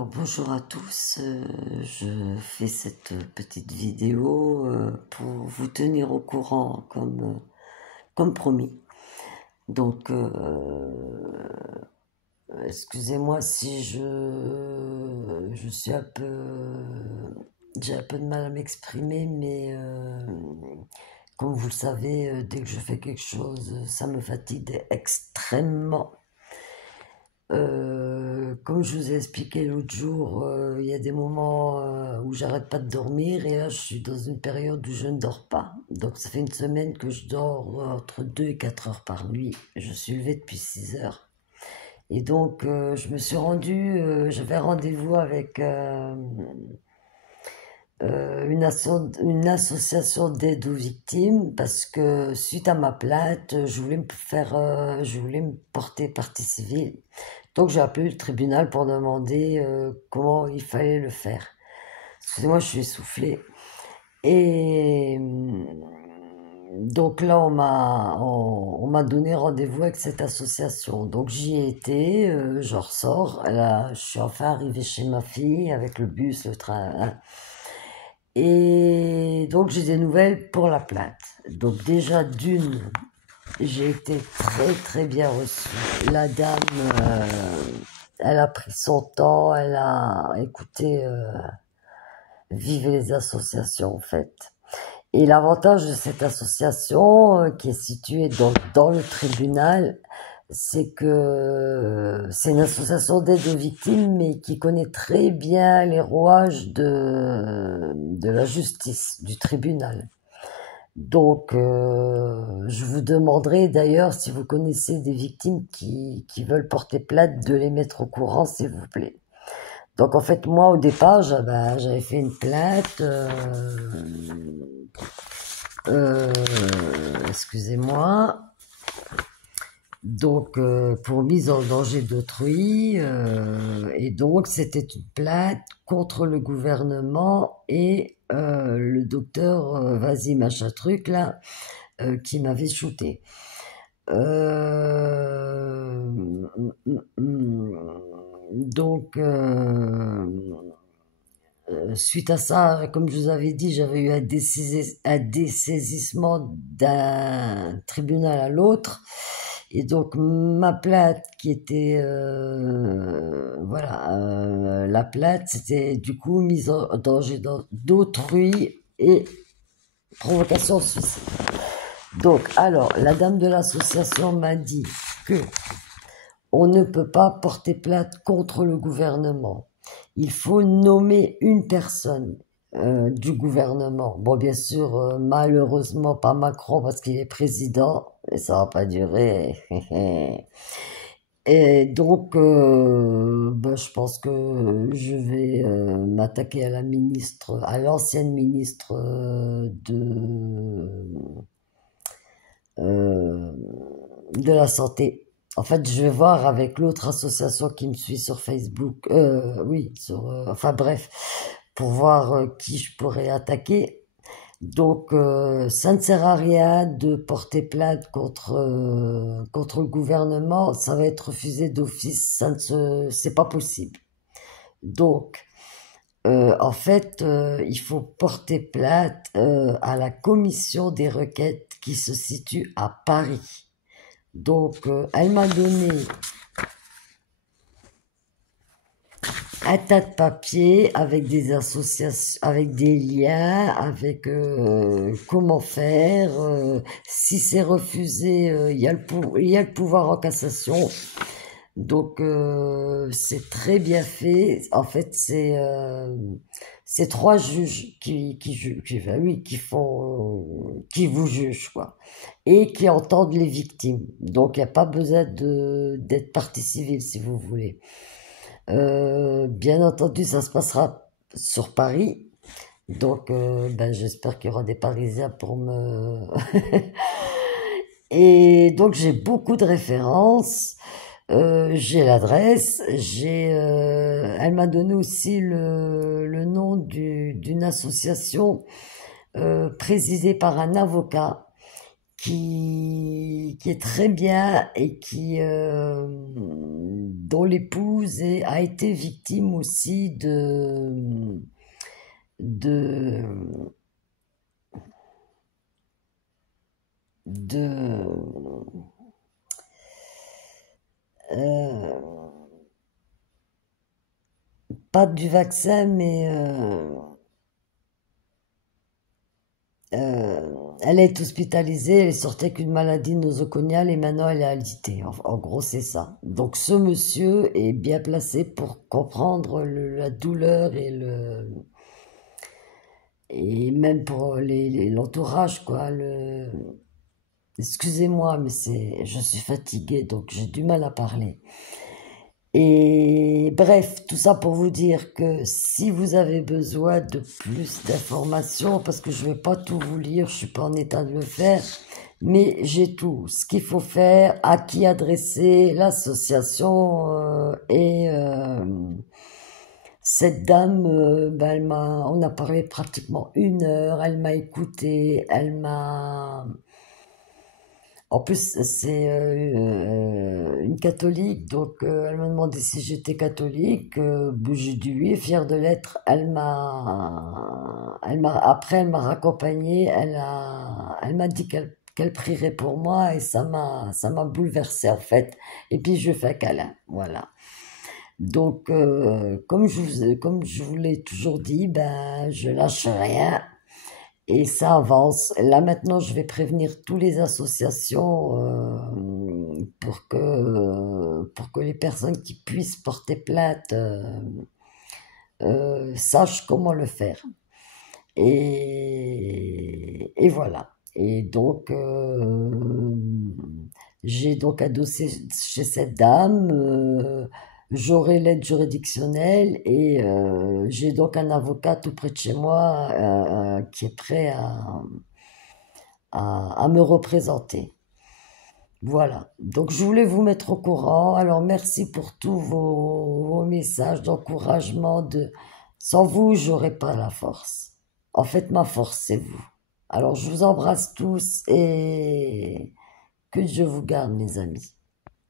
Bonjour à tous, je fais cette petite vidéo pour vous tenir au courant comme promis. Donc, excusez-moi si je suis j'ai un peu de mal à m'exprimer, mais comme vous le savez, dès que je fais quelque chose, ça me fatigue extrêmement. Comme je vous ai expliqué l'autre jour, il y a des moments où j'arrête pas de dormir et là je suis dans une période où je ne dors pas. Donc ça fait une semaine que je dors entre 2 et 4 heures par nuit. Je suis levée depuis 6 heures. Et donc je me suis rendue, j'avais rendez-vous avec une association d'aide aux victimes parce que suite à ma plainte, je voulais me porter partie civile. Donc j'ai appelé le tribunal pour demander comment il fallait le faire. Excusez-moi, je suis essoufflée. Et donc là, on m'a donné rendez-vous avec cette association. Donc j'y ai été, je ressors. Là, je suis enfin arrivée chez ma fille avec le bus, le train, hein. Et donc j'ai des nouvelles pour la plainte. Donc déjà j'ai été très très bien reçue. La dame, elle a pris son temps, elle a écouté, vive les associations en fait. Et l'avantage de cette association, qui est située dans le tribunal, c'est que c'est une association d'aide aux victimes, mais qui connaît très bien les rouages de la justice, du tribunal. Donc, je vous demanderai d'ailleurs si vous connaissez des victimes qui veulent porter plainte de les mettre au courant, s'il vous plaît. Donc, en fait, moi, au départ, j'avais fait une plainte, euh, excusez-moi, donc pour mise en danger d'autrui, et donc c'était une plainte contre le gouvernement et le docteur vas-y machin truc là qui m'avait shooté. Donc suite à ça, comme je vous avais dit, j'avais eu un dessaisissement d'un tribunal à l'autre. Et donc ma plainte qui était la plainte c'était du coup mise en danger d'autrui et provocation de suicide. Donc alors la dame de l'association m'a dit que on ne peut pas porter plainte contre le gouvernement. Il faut nommer une personne du gouvernement. Bon, bien sûr, malheureusement pas Macron parce qu'il est président, et ça va pas durer. Et donc, je pense que je vais m'attaquer à la ministre, à l'ancienne ministre euh, de la santé. En fait, je vais voir avec l'autre association qui me suit sur Facebook, enfin bref, pour voir qui je pourrais attaquer. Donc, ça ne sert à rien de porter plainte contre le gouvernement, ça va être refusé d'office, c'est pas possible. Donc, en fait, il faut porter plainte à la commission des requêtes qui se situe à Paris. Donc, elle m'a donné un tas de papiers avec des associations, avec des liens, avec comment faire. Si c'est refusé, il y a le pouvoir en cassation. Donc, c'est très bien fait. En fait, c'est trois juges qui vous jugent, quoi, et qui entendent les victimes. Donc, il n'y a pas besoin d'être partie civile, si vous voulez. Bien entendu, ça se passera sur Paris. Donc, j'espère qu'il y aura des Parisiens pour me... Et donc, j'ai beaucoup de références. J'ai l'adresse. Elle m'a donné aussi le nom d'une association présidée par un avocat qui est très bien et dont l'épouse a été victime aussi de, de, euh, pas du vaccin, mais elle est hospitalisée, elle est sortie avec une maladie nosocomiale et maintenant elle est alitée. En gros, c'est ça. Donc ce monsieur est bien placé pour comprendre la douleur et même pour l'entourage, quoi. Excusez-moi, mais je suis fatiguée, donc j'ai du mal à parler. Et bref, tout ça pour vous dire que si vous avez besoin de plus d'informations, parce que je vais pas tout vous lire, je suis pas en état de le faire, mais j'ai tout, ce qu'il faut faire, à qui adresser, l'association, cette dame, ben, on a parlé pratiquement 1 heure, elle m'a écouté, en plus, c'est une catholique, donc elle m'a demandé si j'étais catholique. J'ai dit oui, fière de l'être. Après, elle m'a raccompagnée. Elle m'a dit qu'elle prierait pour moi et ça m'a bouleversée en fait. Et puis je lui ai fait un câlin, voilà. Donc, comme je vous l'ai toujours dit, ben, je lâche rien. Et ça avance. Là maintenant, je vais prévenir toutes les associations pour que les personnes qui puissent porter plainte sachent comment le faire. Et voilà. Et donc, j'ai donc un dossier chez cette dame. J'aurai l'aide juridictionnelle et j'ai donc un avocat tout près de chez moi qui est prêt à me représenter. Voilà. Donc je voulais vous mettre au courant. Alors merci pour tous vos messages d'encouragement. Sans vous, j'aurais pas la force. En fait, ma force, c'est vous. Alors je vous embrasse tous et que Dieu vous garde, mes amis.